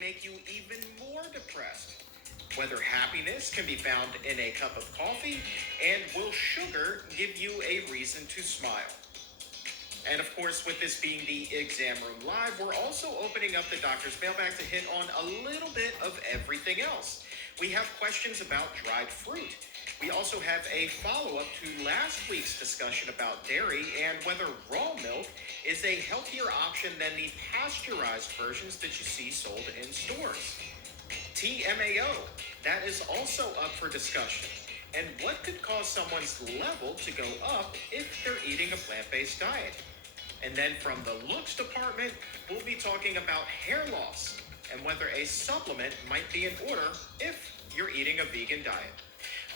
make you even more depressed. Whether happiness can be found in a cup of coffee, and will sugar give you a reason to smile? And of course, with this being the Exam Room Live, we're also opening up the doctor's mailbag to hit on a little bit of everything else. We have questions about dried fruit. We also have a follow up to last week's discussion about dairy and whether raw milk is a healthier option than the pasteurized versions that you see sold in stores. TMAO, that is also up for discussion. And what could cause someone's level to go up if they're eating a plant based diet? And then from the looks department, we'll be talking about hair loss and whether a supplement might be in order if you're eating a vegan diet.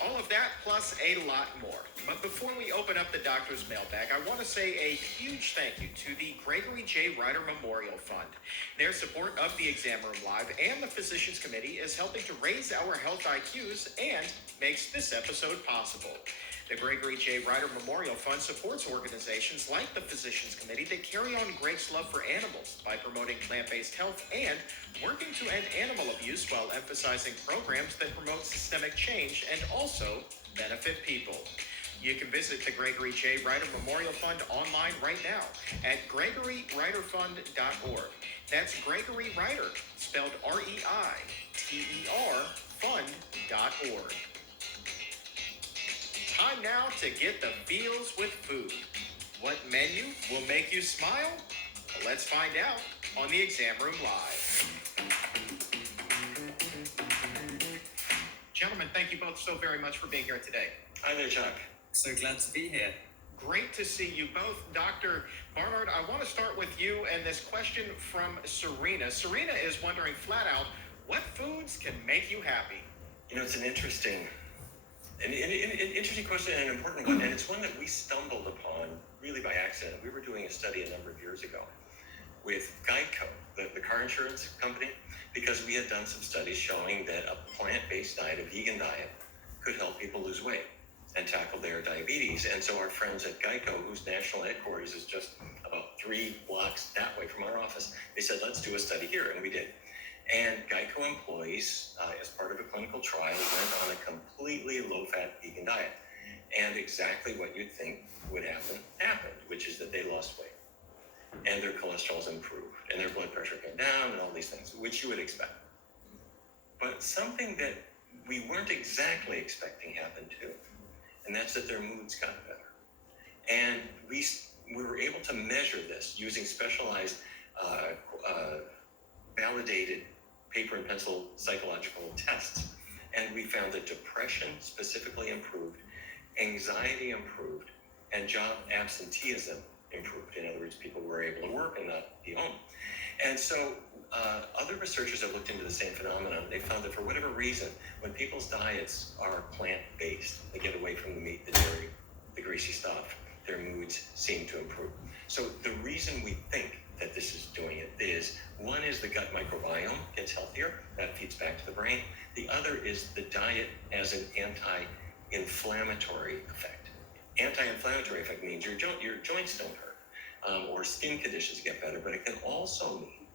All of that plus a lot more. But before we open up the doctor's mailbag, I want to say a huge thank you to the Gregory J. Ryder Memorial Fund. Their support of the Exam Room Live and the Physicians Committee is helping to raise our health IQs and makes this episode possible. The Gregory J. Ryder Memorial Fund supports organizations like the Physicians Committee that carry on Greg's love for animals by promoting plant-based health and working to end animal abuse while emphasizing programs that promote systemic change and also benefit people. You can visit the Gregory J. Ryder Memorial Fund online right now at gregoryryderfund.org. That's Gregory Ryder, spelled R-E-I-T-E-R, fund.org. Time now to get the feels with food. What menu will make you smile? Well, let's find out on the Exam Room Live. Gentlemen, thank you both so very much for being here today. Hi there, Chuck. So glad to be here. Great to see you both. Dr. Barnard, I want to start with you and this question from Serena. Serena is wondering flat out, what foods can make you happy? You know, it's an interesting question and an important one, and it's one that we stumbled upon really by accident. We were doing a study a number of years ago with Geico, the car insurance company, because we had done some studies showing that a plant-based diet, a vegan diet, could help people lose weight and tackle their diabetes. And so our friends at Geico, whose national headquarters is just about 3 blocks that way from our office, they said, let's do a study here, and we did. And Geico employees, as part of a clinical trial, went on a completely low-fat vegan diet. And exactly what you'd think would happen, happened, which is that they lost weight. And their cholesterol's improved, and their blood pressure came down, and all these things, which you would expect. But something that we weren't exactly expecting happened too, and that's that their moods got better. And we were able to measure this using specialized, validated paper and pencil psychological tests. And we found that depression specifically improved, anxiety improved, and job absenteeism improved. In other words, people were able to work and not be home. And so other researchers have looked into the same phenomenon. They found that for whatever reason, when people's diets are plant-based, they get away from the meat, the dairy, the greasy stuff, their moods seem to improve. So the reason we think that this is doing it is, one is the gut microbiome gets healthier, that feeds back to the brain. The other is the diet as an anti-inflammatory effect. Anti-inflammatory effect means your joints don't hurt, or skin conditions get better, but it can also mean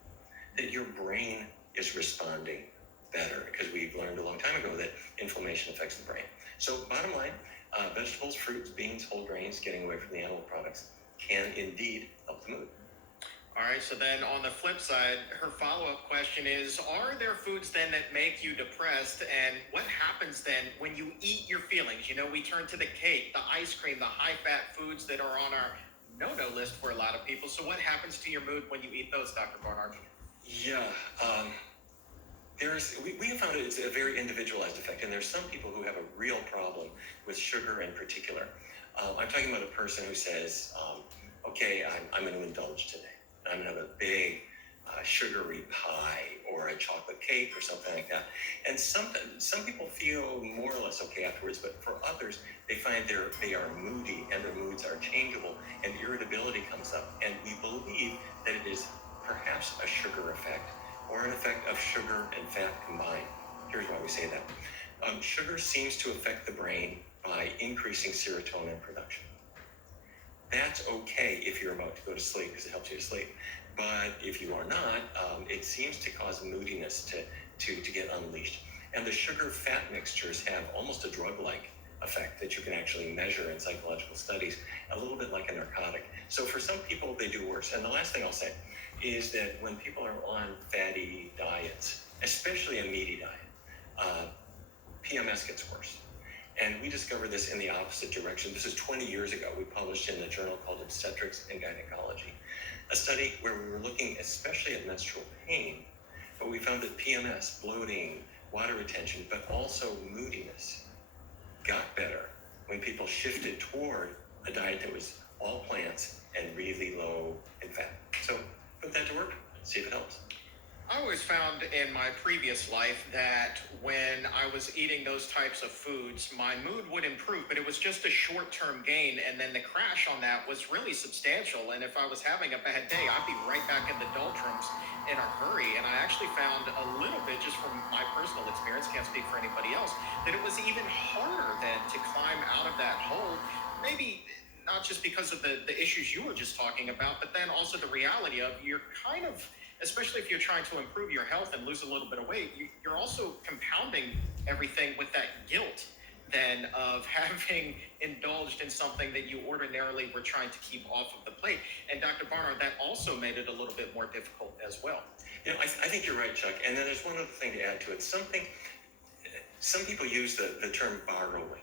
that your brain is responding better, because we've learned a long time ago that inflammation affects the brain. So bottom line, vegetables, fruits, beans, whole grains, getting away from the animal products can indeed help the mood. All right, so then on the flip side, her follow-up question is, are there foods then that make you depressed? And what happens then when you eat your feelings? You know, we turn to the cake, the ice cream, the high-fat foods that are on our no-no list for a lot of people. So what happens to your mood when you eat those, Dr. Barnard? Yeah, we have found it's a very individualized effect, and there's some people who have a real problem with sugar in particular. I'm talking about a person who says, okay, I'm going to indulge today. I'm going to have a big sugary pie or a chocolate cake or something like that. And some people feel more or less okay afterwards, but for others, they find they are moody and their moods are changeable and irritability comes up. And we believe that it is perhaps a sugar effect or an effect of sugar and fat combined. Here's why we say that. Sugar seems to affect the brain by increasing serotonin production. That's okay if you're about to go to sleep because it helps you to sleep. But if you are not, it seems to cause moodiness to get unleashed. And the sugar-fat mixtures have almost a drug-like effect that you can actually measure in psychological studies, a little bit like a narcotic. So for some people, they do worse. And the last thing I'll say is that when people are on fatty diets, especially a meaty diet, PMS gets worse. And we discovered this in the opposite direction. This is 20 years ago. We published in a journal called Obstetrics and Gynecology, a study where we were looking especially at menstrual pain, but we found that PMS, bloating, water retention, but also moodiness got better when people shifted toward a diet that was all plants and really low in fat. So put that to work, see if it helps. I always found in my previous life that when I was eating those types of foods, my mood would improve, but it was just a short-term gain, and then the crash on that was really substantial. And if I was having a bad day, I'd be right back in the doldrums in a hurry. And I actually found a little bit, just from my personal experience, can't speak for anybody else, that it was even harder then to climb out of that hole. Maybe not just because of the issues you were just talking about, but then also the reality of you're kind of, especially if you're trying to improve your health and lose a little bit of weight, you're also compounding everything with that guilt then of having indulged in something that you ordinarily were trying to keep off of the plate. And Dr. Barnard, that also made it a little bit more difficult as well. I think you're right, Chuck. And then there's one other thing to add to it. Some people use the term borrowing.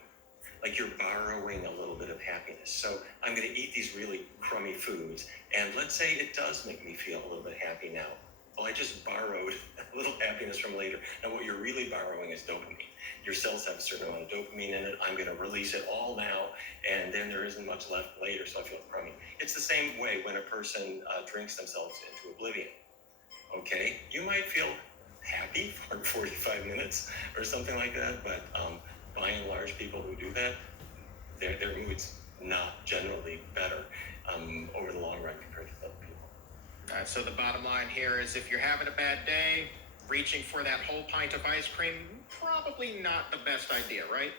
Like you're borrowing a little bit of happiness. So I'm going to eat these really crummy foods, and let's say it does make me feel a little bit happy now. Well, I just borrowed a little happiness from later. Now, what you're really borrowing is dopamine. Your cells have a certain amount of dopamine in it. I'm going to release it all now, and then there isn't much left later, so I feel crummy. It's the same way when a person drinks themselves into oblivion. Okay, you might feel happy for 45 minutes or something like that, but by and large, people who do that, their mood's not generally better over the long run compared to other people. All right, so the bottom line here is if you're having a bad day, reaching for that whole pint of ice cream, probably not the best idea, right?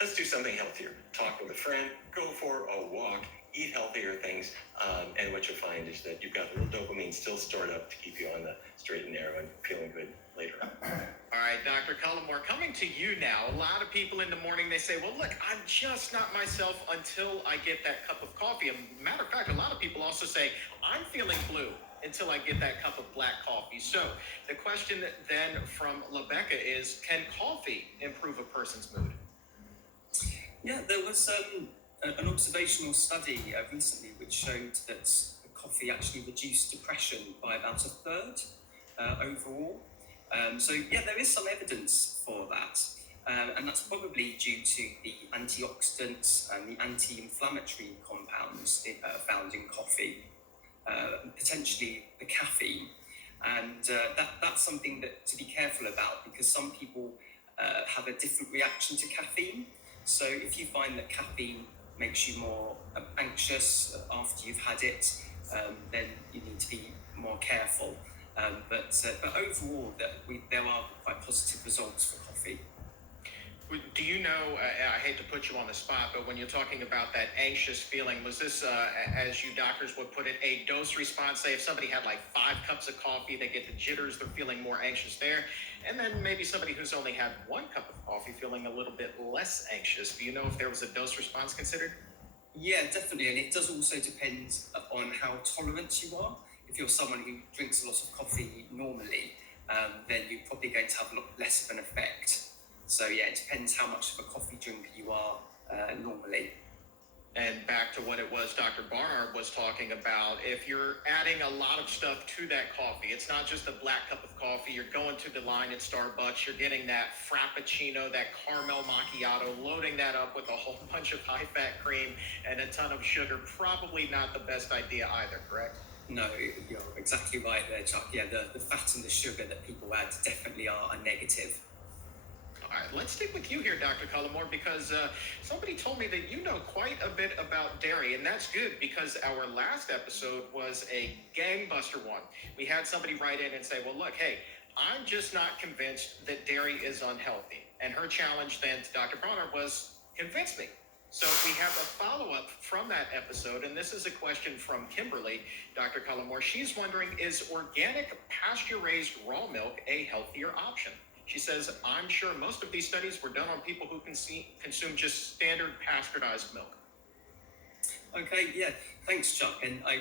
Let's do something healthier. Talk with a friend, go for a walk, eat healthier things, and what you'll find is that you've got a little dopamine still stored up to keep you on the straight and narrow and feeling good later. All right, Dr. Cullimore, coming to you now. A lot of people in the morning, they say, well, look, I'm just not myself until I get that cup of coffee. As a matter of fact, a lot of people also say, I'm feeling blue until I get that cup of black coffee. So the question then from Rebecca is, can coffee improve a person's mood? Yeah, there was an observational study recently which showed that coffee actually reduced depression by about a third overall. So yeah, there is some evidence for that. And that's probably due to the antioxidants and the anti-inflammatory compounds found in coffee, potentially the caffeine. And that's something that to be careful about, because some people have a different reaction to caffeine. So if you find that caffeine makes you more anxious after you've had it, then you need to be more careful. But overall, there are quite positive results for coffee. Do you know, I hate to put you on the spot, but when you're talking about that anxious feeling, was this, as you doctors would put it, a dose response? Say if somebody had like 5 cups of coffee, they get the jitters, they're feeling more anxious there. And then maybe somebody who's only had 1 cup of coffee feeling a little bit less anxious. Do you know if there was a dose response considered? Yeah, definitely. And it does also depend on how tolerant you are. If you're someone who drinks a lot of coffee normally, then you're probably going to have a lot less of an effect. So yeah, it depends how much of a coffee drinker you are normally. And back to what it was Dr. Barnard was talking about, if you're adding a lot of stuff to that coffee, it's not just a black cup of coffee, you're going to the line at Starbucks, you're getting that Frappuccino, that caramel macchiato, loading that up with a whole bunch of high-fat cream and a ton of sugar, probably not the best idea either, correct? No, you're exactly right there, Chuck. Yeah, the fat and the sugar that people add definitely are a negative. All right, let's stick with you here, Dr. Cullimore, because somebody told me that you know quite a bit about dairy, and that's good because our last episode was a gangbuster one. We had somebody write in and say, well, look, hey, I'm just not convinced that dairy is unhealthy. And her challenge then to Dr. Bronner was, convince me. So we have a follow-up from that episode, and this is a question from Kimberly, Dr. Cullimore. She's wondering, is organic pasture-raised raw milk a healthier option? She says, I'm sure most of these studies were done on people who consume just standard pasteurized milk. Okay, yeah, thanks, Chuck. And I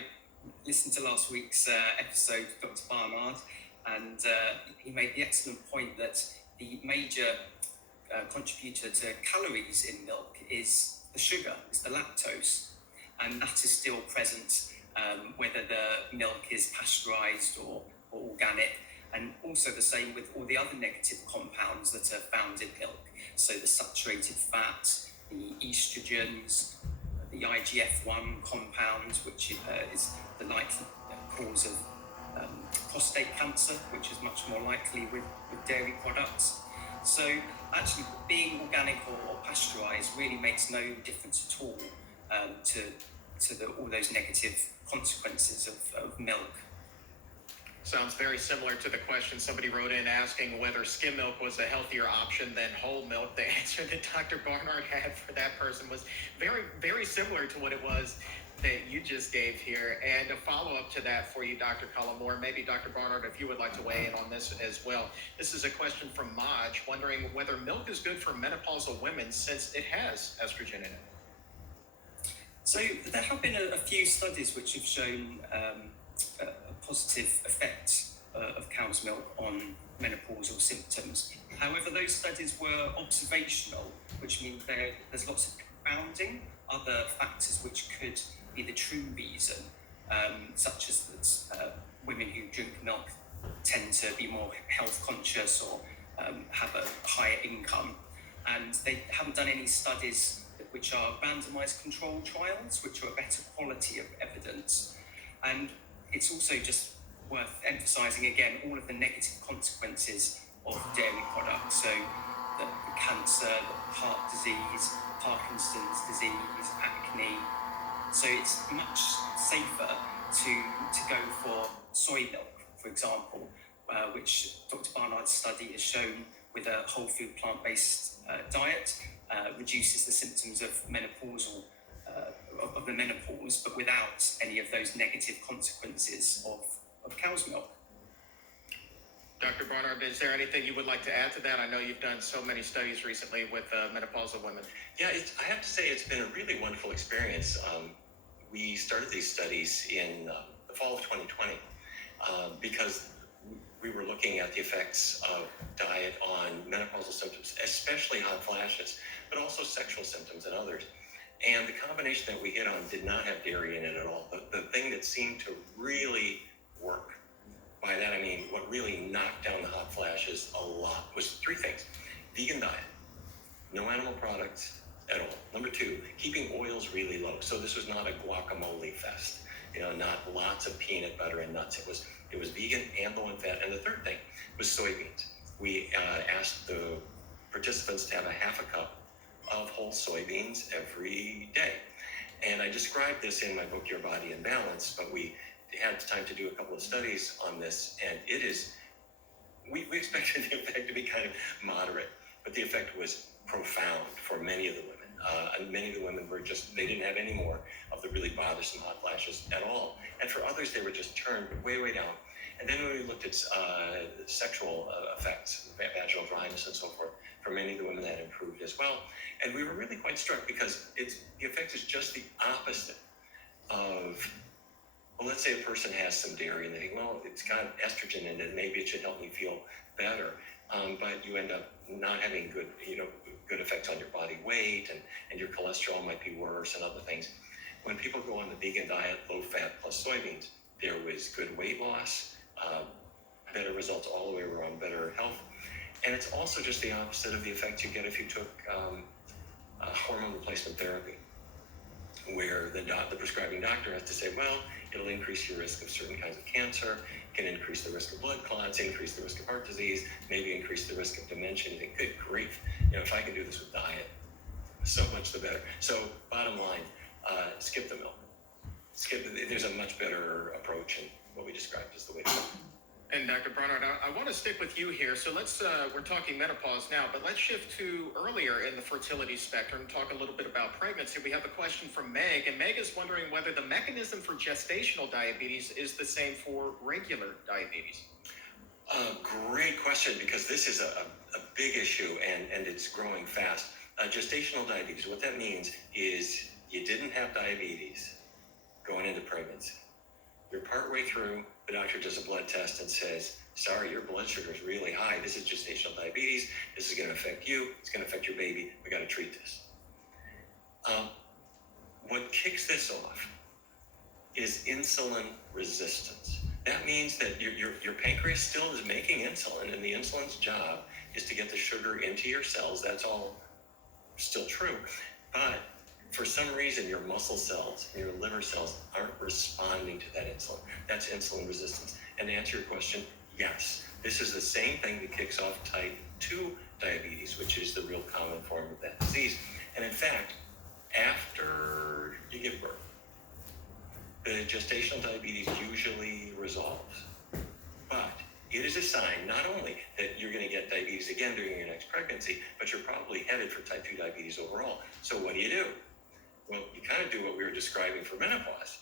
listened to last week's episode with Dr. Barnard, and he made the excellent point that the major contributor to calories in milk is the sugar, is the lactose, and that is still present whether the milk is pasteurized or organic, and also the same with all the other negative compounds that are found in milk. So the saturated fat, the estrogens, the IGF-1 compound, which is the likely cause of prostate cancer, which is much more likely with dairy products. So actually being organic or pasteurized really makes no difference at all to all those negative consequences of milk. Sounds very similar to the question somebody wrote in asking whether skim milk was a healthier option than whole milk. The answer that Dr. Barnard had for that person was very, very similar to what it was that you just gave here. And a follow-up to that for you, Dr. Cullimore, maybe Dr. Barnard, if you would like to weigh in on this as well. This is a question from Maj, wondering whether milk is good for menopausal women since it has estrogen in it. So there have been a few studies which have shown a positive effect of cow's milk on menopausal symptoms. However, those studies were observational, which means there's lots of confounding other factors which could be the true reason, such as that women who drink milk tend to be more health conscious or have a higher income. And they haven't done any studies which are randomized controlled trials, which are a better quality of evidence. And it's also just worth emphasizing again all of the negative consequences of dairy products. So the cancer, the heart disease, Parkinson's disease, acne. So it's much safer to go for soy milk, for example, which Dr. Barnard's study has shown with a whole food plant-based diet reduces the symptoms of menopausal of the menopause, but without any of those negative consequences of cow's milk. Dr. Barnard, is there anything you would like to add to that? I know you've done so many studies recently with menopausal women. Yeah, I have to say it's been a really wonderful experience. We started these studies in the fall of 2020 because we were looking at the effects of diet on menopausal symptoms, especially hot flashes, but also sexual symptoms and others. And the combination that we hit on did not have dairy in it at all. The thing that seemed to really work, by that I mean what really knocked down the hot flashes a lot, was three things. Vegan diet, no animal products at all. Number two, keeping oils really low. So this was not a guacamole fest, not lots of peanut butter and nuts. It was vegan and low in fat. And the third thing was soybeans. We asked the participants to have a half a cup of whole soybeans every day. And I described this in my book, Your Body in Balance, but we had time to do a couple of studies on this, and we expected the effect to be kind of moderate, but the effect was profound for many of the women. And many of the women they didn't have any more of the really bothersome hot flashes at all. And for others, they were just turned way, way down. And then when we looked at sexual effects, vaginal dryness and so forth, for many of the women that improved as well. And we were really quite struck because the effect is just the opposite of, well, let's say a person has some dairy and they think, well, it's got estrogen in it, maybe it should help me feel better. But you end up not having good effects on your body weight, and your cholesterol might be worse and other things. When people go on the vegan diet, low fat plus soybeans, there was good weight loss, better results all the way around, better health. And it's also just the opposite of the effects you get if you took hormone replacement therapy, where the prescribing doctor has to say, well, it'll increase your risk of certain kinds of cancer, can increase the risk of blood clots, increase the risk of heart disease, maybe increase the risk of dementia. You think, good grief, if I can do this with diet, so much the better. So bottom line, skip the milk. There's a much better approach, and what we described as the way to go. And Dr. Barnard, I want to stick with you here. So we're talking menopause now, but let's shift to earlier in the fertility spectrum, talk a little bit about pregnancy. We have a question from Meg, and Meg is wondering whether the mechanism for gestational diabetes is the same for regular diabetes. Great question, because this is a big issue and it's growing fast. Gestational diabetes, what that means is you didn't have diabetes going into pregnancy. You're partway through, the doctor does a blood test and says, sorry, your blood sugar is really high. This is gestational diabetes. This is going to affect you. It's going to affect your baby. We got to treat this. What kicks this off is insulin resistance. That means that your pancreas still is making insulin, and the insulin's job is to get the sugar into your cells. That's all still true. But for some reason, your muscle cells and your liver cells aren't responding to that insulin. That's insulin resistance. And to answer your question, yes, this is the same thing that kicks off type 2 diabetes, which is the real common form of that disease. And in fact, after you give birth, the gestational diabetes usually resolves. But it is a sign not only that you're going to get diabetes again during your next pregnancy, but you're probably headed for type 2 diabetes overall. So what do? Well, you kind of do what we were describing for menopause.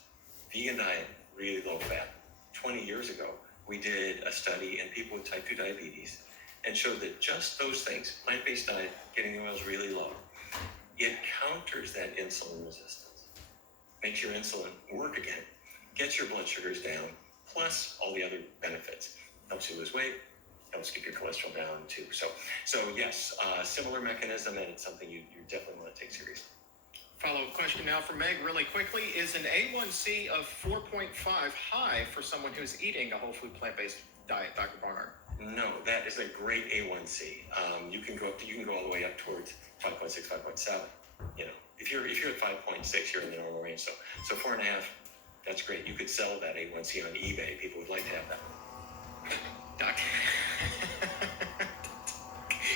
Vegan diet, really low fat. 20 years ago, we did a study in people with type 2 diabetes and showed that just those things, plant-based diet, getting the oils really low, it counters that insulin resistance, makes your insulin work again, gets your blood sugars down, plus all the other benefits. Helps you lose weight, helps keep your cholesterol down too. So yes, similar mechanism, and it's something you definitely want to take seriously. Follow-up question now from Meg really quickly. Is an A1C of 4.5 high for someone who's eating a whole food plant-based diet, Dr. Barnard? No, that is a great A1C. You can go all the way up towards 5.6, 5.7. You know, if you're at 5.6, you're in the normal range. So 4.5, that's great. You could sell that A1C on eBay. People would like to have that. Doc,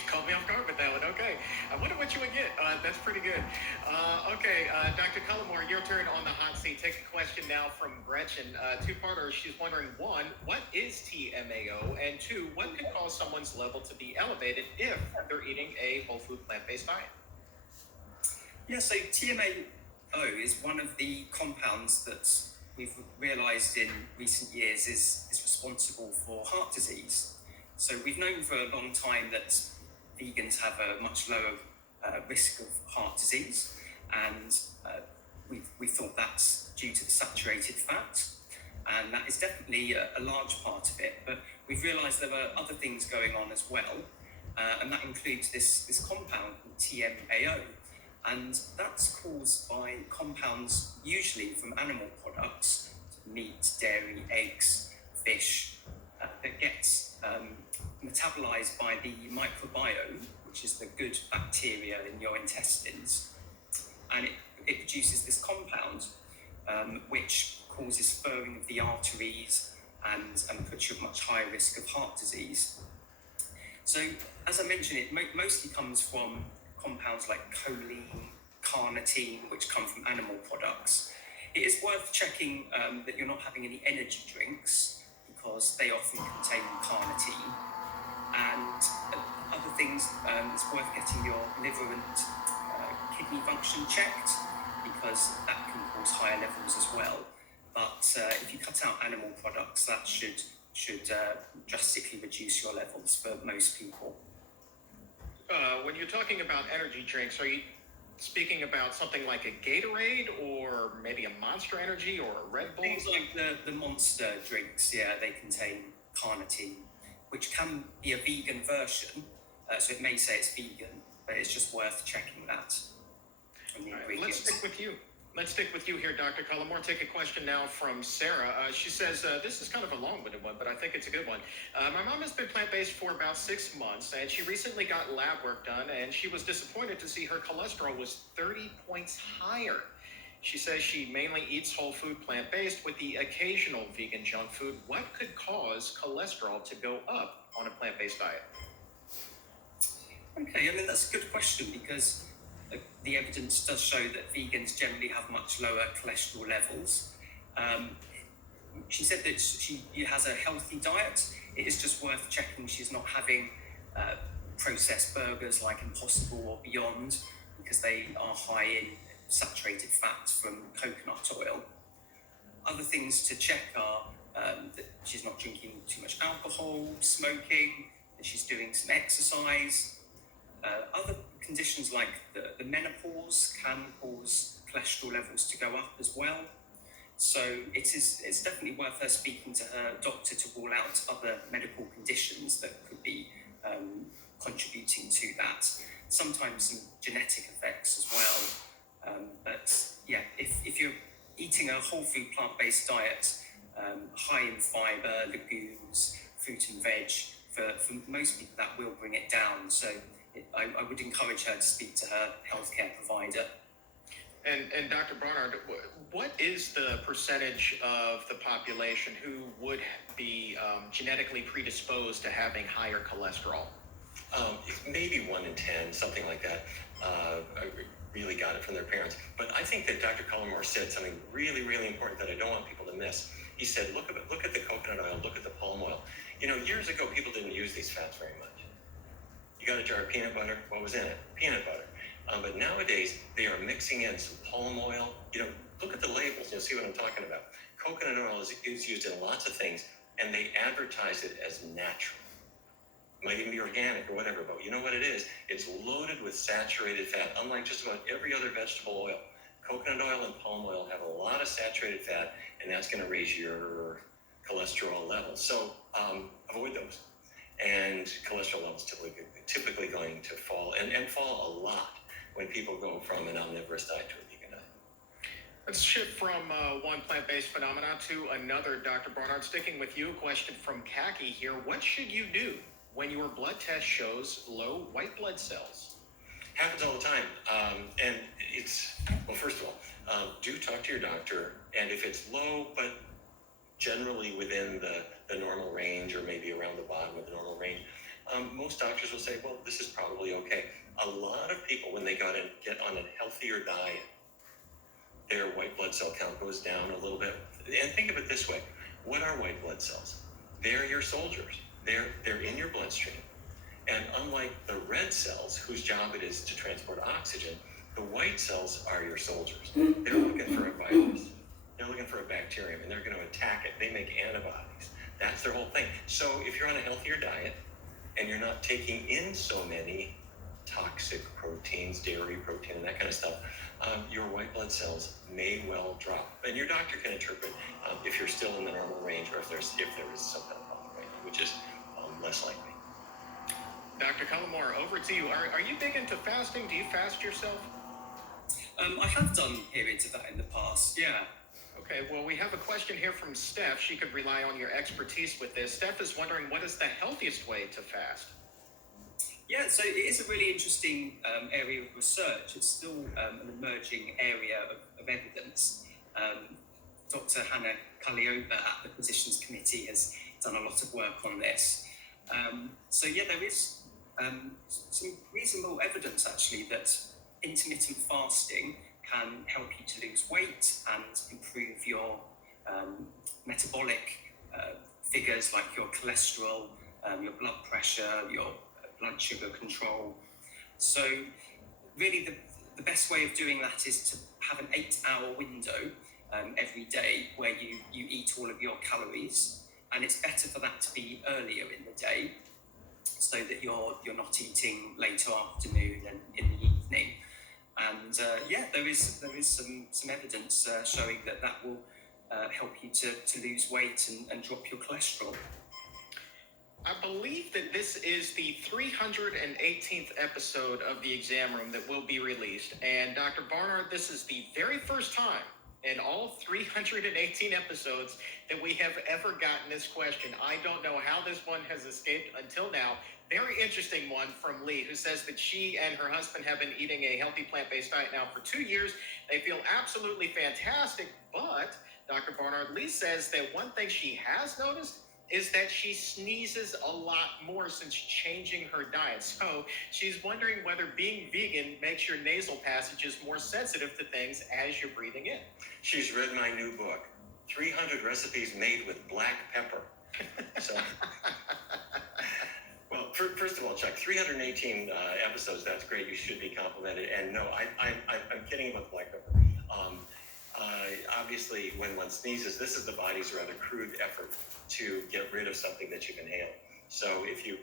caught me off guard with that one. Okay, I wonder what you would get. That's pretty good. Okay, Dr. Cullimore, your turn on the hot seat. Take a question now from Gretchen. Two-parter. She's wondering, one, what is TMAO? And two, what could cause someone's level to be elevated if they're eating a whole food plant-based diet? Yeah, so TMAO is one of the compounds that we've realised in recent years is responsible for heart disease. So we've known for a long time that vegans have a much lower risk of heart disease, and we thought that's due to the saturated fat, and that is definitely a large part of it. But we've realised there are other things going on as well, and that includes this compound called TMAO. And that's caused by compounds usually from animal products, meat, dairy, eggs, fish, that gets metabolized by the microbiome, which is the good bacteria in your intestines. And it produces this compound which causes furring of the arteries and puts you at much higher risk of heart disease. So, as I mentioned, it mostly comes from compounds like choline, carnitine, which come from animal products. It is worth checking that you're not having any energy drinks, because they often contain carnitine. And other things, it's worth getting your liver and kidney function checked, because that can cause higher levels as well. But if you cut out animal products, that should drastically reduce your levels for most people. When you're talking about energy drinks, are you speaking about something like a Gatorade or maybe a Monster Energy or a Red Bull? Things like the Monster drinks, yeah, they contain carnitine, which can be a vegan version, so it may say it's vegan, but it's just worth checking that. Right, let's stick with you here, Dr. Cullimore. Take a question now from Sarah. She says, this is kind of a long-winded one, but I think it's a good one. My mom has been plant-based for about 6 months, and she recently got lab work done, and she was disappointed to see her cholesterol was 30 points higher. She says she mainly eats whole food plant-based with the occasional vegan junk food. What could cause cholesterol to go up on a plant-based diet? Okay, I mean, that's a good question, because the evidence does show that vegans generally have much lower cholesterol levels. She said that she has a healthy diet. it is just worth checking she's not having processed burgers like Impossible or Beyond, because they are high in saturated fats from coconut oil. Other things to check are that she's not drinking too much alcohol, smoking, that she's doing some exercise. Other conditions like the menopause can cause cholesterol levels to go up as well. So it's definitely worth her speaking to her doctor to rule out other medical conditions that could be contributing to that. Sometimes some genetic effects as well. But yeah, if you're eating a whole food plant-based diet, high in fiber, legumes, fruit and veg, for most people that will bring it down. So I would encourage her to speak to her healthcare provider. And Dr. Barnard, what is the percentage of the population who would be genetically predisposed to having higher cholesterol? Maybe 1 in 10, something like that. I really got it from their parents. But I think that Dr. Cullimore said something really, really important that I don't want people to miss. He said, look at the coconut oil, look at the palm oil. You know, years ago, people didn't use these fats very much. You got a jar of peanut butter, what was in it? Peanut butter. But nowadays, they are mixing in some palm oil. You know, look at the labels, you'll see what I'm talking about. Coconut oil is used in lots of things, and they advertise it as natural. It might even be organic or whatever, but you know what it is? It's loaded with saturated fat. Unlike just about every other vegetable oil, coconut oil and palm oil have a lot of saturated fat, and that's going to raise your cholesterol levels. So avoid those. And cholesterol levels typically going to fall, and fall a lot when people go from an omnivorous diet to a vegan diet. Let's shift from one plant-based phenomena to another, Dr. Barnard. Sticking with you, a question from Khaki here. What should you do when your blood test shows low white blood cells? Happens all the time. And it's, well, first of all, do talk to your doctor. And if it's low, but generally within the normal range, or maybe around the bottom of the normal range, most doctors will say, well, this is probably okay. A lot of people, when they get on a healthier diet, their white blood cell count goes down a little bit. And think of it this way. What are white blood cells? They're your soldiers. They're in your bloodstream. And unlike the red cells, whose job it is to transport oxygen, the white cells are your soldiers. They're looking for a virus. They're looking for a bacterium, and they're going to attack it. They make antibodies. That's their whole thing. So if you're on a healthier diet, and you're not taking in so many toxic proteins, dairy protein, and that kind of stuff, your white blood cells may well drop. And your doctor can interpret if you're still in the normal range, or if there is some kind of problem, right, which is less likely. Dr. Cullimore, over to you. Are you big into fasting? Do you fast yourself? I have done periods of that in the past, yeah. Okay, well, we have a question here from Steph. She could rely on your expertise with this. Steph is wondering, what is the healthiest way to fast? Yeah, so it is a really interesting area of research. It's still an emerging area of evidence. Dr. Hannah Calliope at the Physicians Committee has done a lot of work on this. So yeah, there is some reasonable evidence actually that intermittent fasting can help you to lose weight and improve your metabolic figures like your cholesterol, your blood pressure, your blood sugar control. So really the best way of doing that is to have an 8-hour window every day where you eat all of your calories, and it's better for that to be earlier in the day so that you're not eating later afternoon and in the evening. And yeah, there is some evidence showing that will help you to lose weight and drop your cholesterol. I believe that this is the 318th episode of the Exam Room that will be released. And Dr. Barnard, this is the very first time in all 318 episodes that we have ever gotten this question. I don't know how this one has escaped until now. Very interesting one from Lee, who says that she and her husband have been eating a healthy plant-based diet now for 2 years. They feel absolutely fantastic, but Dr. Barnard, Lee says that one thing she has noticed is that she sneezes a lot more since changing her diet. So she's wondering whether being vegan makes your nasal passages more sensitive to things as you're breathing in. She's read my new book, 300 Recipes Made with Black Pepper. So, well, first of all, Chuck, 318 episodes, that's great. You should be complimented. And no, I'm kidding about the black pepper. Obviously, when one sneezes, this is the body's rather crude effort to get rid of something that you've inhaled. So if you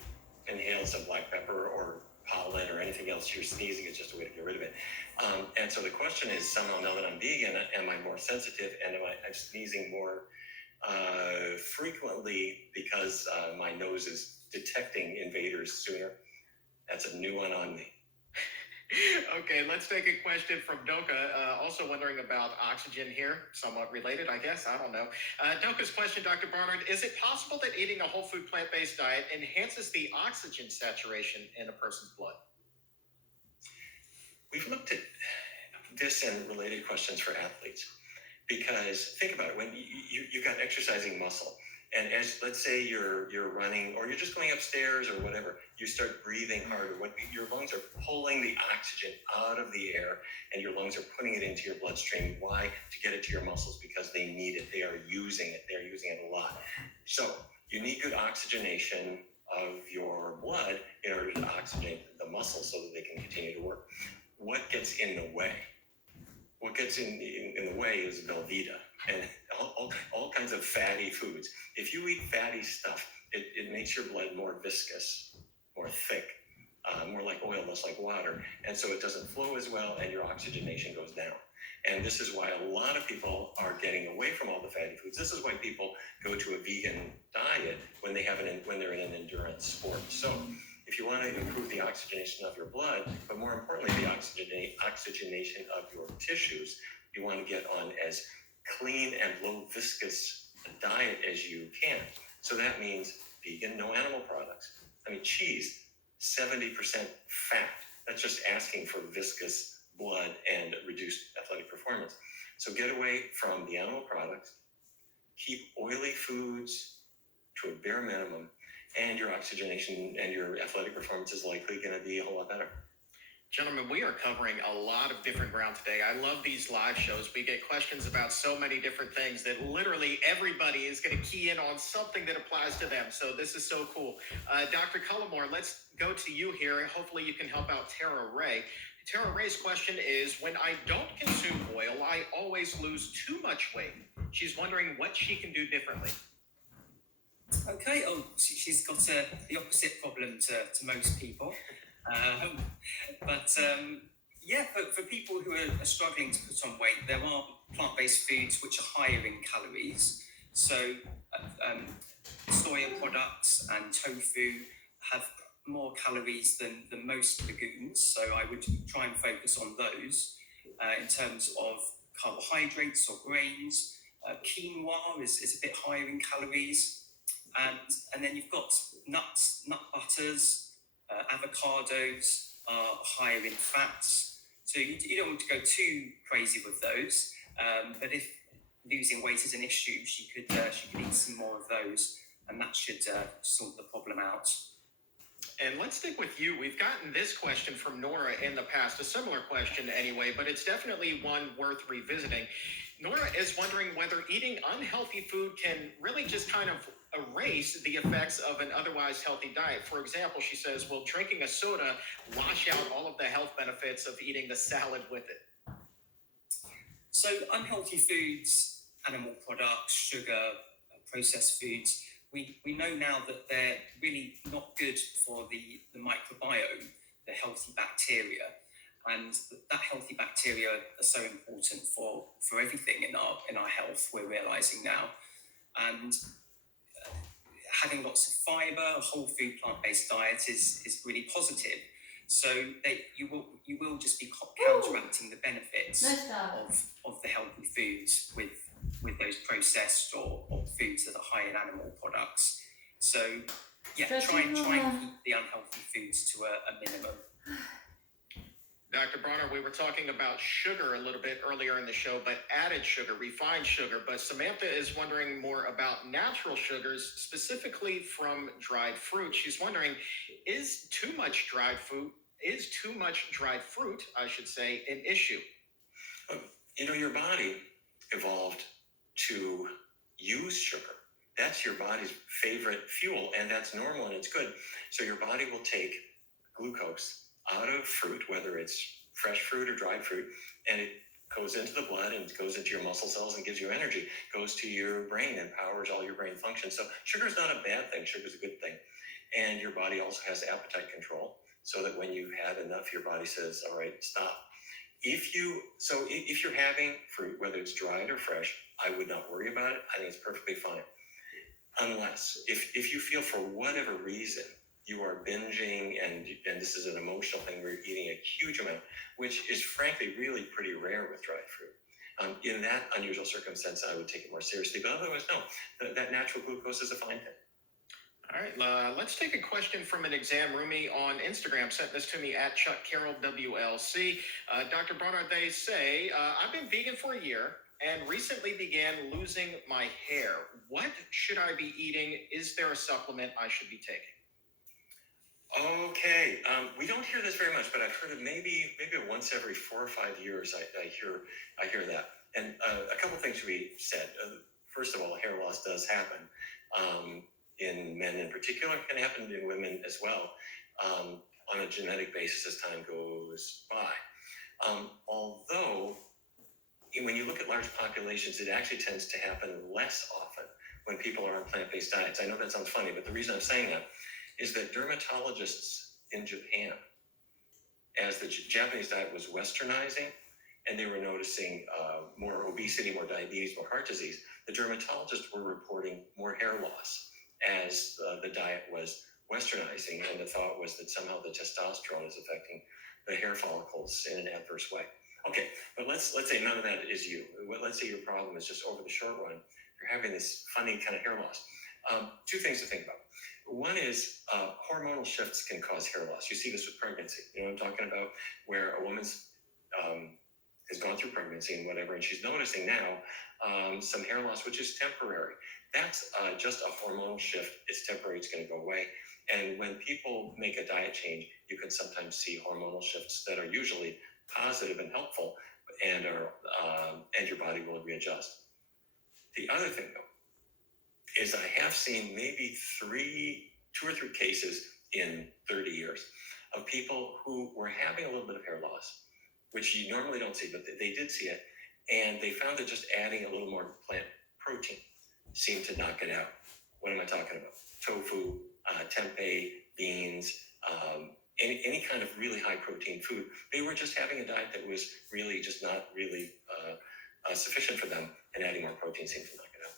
inhale some black pepper or pollen or anything else, you're sneezing, it's just a way to get rid of it. And so the question is, somehow now that I'm vegan, am I more sensitive, and I'm sneezing more frequently because my nose is detecting invaders sooner? That's a new one on me. Okay, let's take a question from Doka, also wondering about oxygen here, somewhat related, I guess. I don't know. Doka's question, Dr. Barnard, is it possible that eating a whole food plant-based diet enhances the oxygen saturation in a person's blood? We've looked at this and related questions for athletes, because think about it, when you've got exercising muscle, and as, let's say you're running, or you're just going upstairs or whatever, you start breathing harder. What your lungs are pulling the oxygen out of the air, and your lungs are putting it into your bloodstream. Why? To get it to your muscles, because they need it. They are using it. They're using it a lot. So you need good oxygenation of your blood in order to oxygenate the muscles so that they can continue to work. What gets in the way? What gets in the way is Velveeta and all kinds of fatty foods. If you eat fatty stuff, it makes your blood more viscous, more thick, more like oil, less like water. And so it doesn't flow as well, and your oxygenation goes down. And this is why a lot of people are getting away from all the fatty foods. This is why people go to a vegan diet when they're in an endurance sport. So if you want to improve the oxygenation of your blood, but more importantly, the oxygenation of your tissues, you want to get on as clean and low viscous a diet as you can. So that means vegan, no animal products. I mean, cheese, 70% fat. That's just asking for viscous blood and reduced athletic performance. So get away from the animal products, keep oily foods to a bare minimum, and your oxygenation and your athletic performance is likely going to be a whole lot better. Gentlemen, we are covering a lot of different ground today. I love these live shows. We get questions about so many different things that literally everybody is going to key in on something that applies to them. So this is so cool. Dr. Cullimore, let's go to you here. Hopefully you can help out Tara Ray. Tara Ray's question is, when I don't consume oil, I always lose too much weight. She's wondering what she can do differently. Okay, she's got the opposite problem to most people. For people who are struggling to put on weight, there are plant-based foods which are higher in calories. So soya products and tofu have more calories than most legumes. So I would try and focus on those in terms of carbohydrates or grains. Quinoa is a bit higher in calories. And then you've got nuts, nut butters, avocados are higher in fats. So you don't want to go too crazy with those. But if losing weight is an issue, she could eat some more of those, and that should sort the problem out. And let's stick with you. We've gotten this question from Nora in the past, a similar question anyway, but it's definitely one worth revisiting. Nora is wondering whether eating unhealthy food can really just kind of erase the effects of an otherwise healthy diet. For example, she says, will drinking a soda wash out all of the health benefits of eating the salad with it? So unhealthy foods, animal products, sugar, processed foods, we know now that they're really not good for the microbiome, the healthy bacteria. And that healthy bacteria are so important for everything in our health, we're realizing now. And having lots of fiber, a whole food plant-based diet is really positive. So you will just be counteracting the benefits of the healthy foods with those processed or foods that are high in animal products. So try and keep the unhealthy foods to a minimum. Dr. Bronner, we were talking about sugar a little bit earlier in the show, but added sugar, refined sugar. But Samantha is wondering more about natural sugars, specifically from dried fruit. She's wondering, is too much dried fruit, I should say, an issue? Your body evolved to use sugar that's your body's favorite fuel, and that's normal and it's good. So your body will take glucose out of fruit, whether it's fresh fruit or dried fruit, and it goes into the blood and goes into your muscle cells and gives you energy, goes to your brain and powers all your brain functions. So sugar is not a bad thing, sugar is a good thing. And your body also has appetite control, so that when you've had enough, your body says, all right, stop. If you're having fruit, whether it's dried or fresh, I would not worry about it. I think it's perfectly fine. Unless if you feel for whatever reason you are binging, and this is an emotional thing where you're eating a huge amount, which is frankly really pretty rare with dried fruit. In that unusual circumstance, I would take it more seriously. But otherwise, no, that natural glucose is a fine thing. All right, let's take a question from an exam roomie on Instagram. Sent this to me at Chuck Carroll WLC. Dr. Barnard, they say, I've been vegan for a year and recently began losing my hair. What should I be eating? Is there a supplement I should be taking? Okay, we don't hear this very much, but I've heard it maybe once every 4 or 5 years. I hear that, and a couple things should be said. First of all, hair loss does happen. In men in particular, can happen in women as well, on a genetic basis as time goes by. Although, when you look at large populations, it actually tends to happen less often when people are on plant-based diets. I know that sounds funny, but the reason I'm saying that is that dermatologists in Japan, as the Japanese diet was westernizing, and they were noticing more obesity, more diabetes, more heart disease, the dermatologists were reporting more hair loss as the diet was westernizing, and the thought was that somehow the testosterone is affecting the hair follicles in an adverse way. Okay, but let's say none of that is you. Let's say your problem is just over the short run, you're having this funny kind of hair loss. Two things to think about. One is hormonal shifts can cause hair loss. You see this with pregnancy. You know what I'm talking about? Where a woman's has gone through pregnancy and whatever, and she's noticing now some hair loss, which is temporary. That's just a hormonal shift. It's temporary. It's going to go away. And when people make a diet change, you can sometimes see hormonal shifts that are usually positive and helpful, and your body will readjust. The other thing, though, is I have seen maybe 2 or 3 cases in 30 years of people who were having a little bit of hair loss, which you normally don't see, but they did see it, and they found that just adding a little more plant protein seemed to knock it out. What am I talking about? Tofu, tempeh, beans, any kind of really high protein food. They were just having a diet that was really just not really sufficient for them, and adding more protein seemed to knock it out.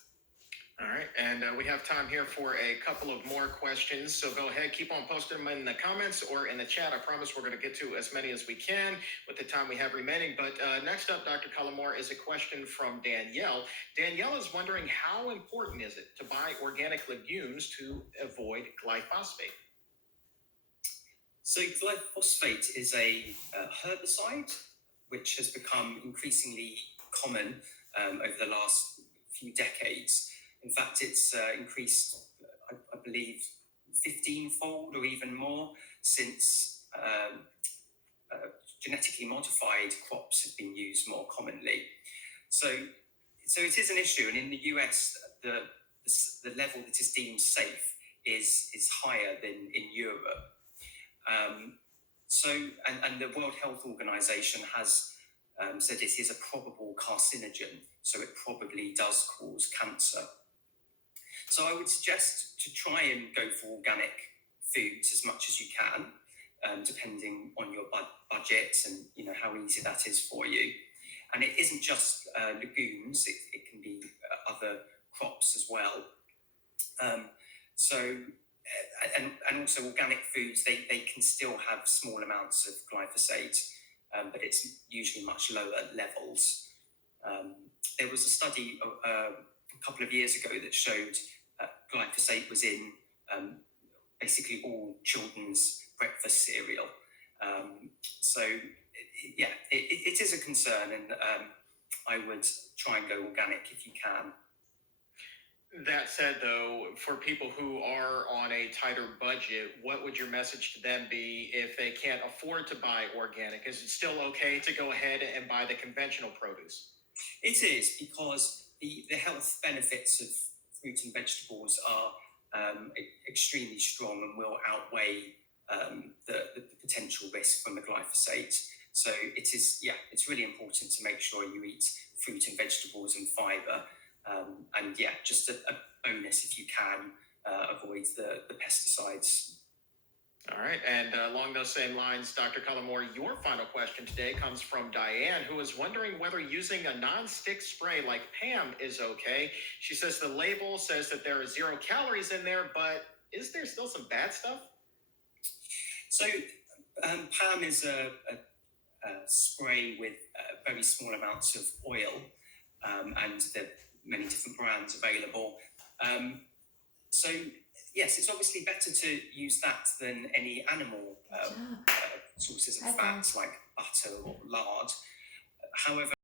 All right, and we have time here for a couple of more questions, so go ahead, keep on posting them in the comments or in the chat. I promise we're going to get to as many as we can with the time we have remaining. But next up, Dr. Cullimore, is a question from Danielle. Danielle is wondering, how important is it to buy organic legumes to avoid glyphosate? So glyphosate is a herbicide which has become increasingly common over the last few decades. In fact, it's increased, I believe, 15-fold or even more since genetically modified crops have been used more commonly. So it is an issue, and in the US, the level that is deemed safe is higher than in Europe. And the World Health Organization has said it is a probable carcinogen, so it probably does cause cancer. So I would suggest to try and go for organic foods as much as you can, depending on your budget and how easy that is for you. And it isn't just legumes; it can be other crops as well. And also organic foods, they can still have small amounts of glyphosate, but it's usually much lower levels. There was a study a couple of years ago that showed glyphosate was in basically all children's breakfast cereal. It is a concern, and I would try and go organic if you can. That said, though, for people who are on a tighter budget, what would your message to them be if they can't afford to buy organic? Is it still okay to go ahead and buy the conventional produce? It is, because the health benefits of fruit and vegetables are extremely strong and will outweigh the potential risk from the glyphosate. So it's really important to make sure you eat fruit and vegetables and fibre. And just a bonus if you can avoid the pesticides. All right, and along those same lines, Dr. Cullimore, your final question today comes from Diane, who is wondering whether using a non-stick spray like PAM is okay. She says the label says that there are 0 calories in there, but is there still some bad stuff? So PAM is a spray with very small amounts of oil, and there are many different brands available. So yes, it's obviously better to use that than any animal sources of fats like butter or lard. However,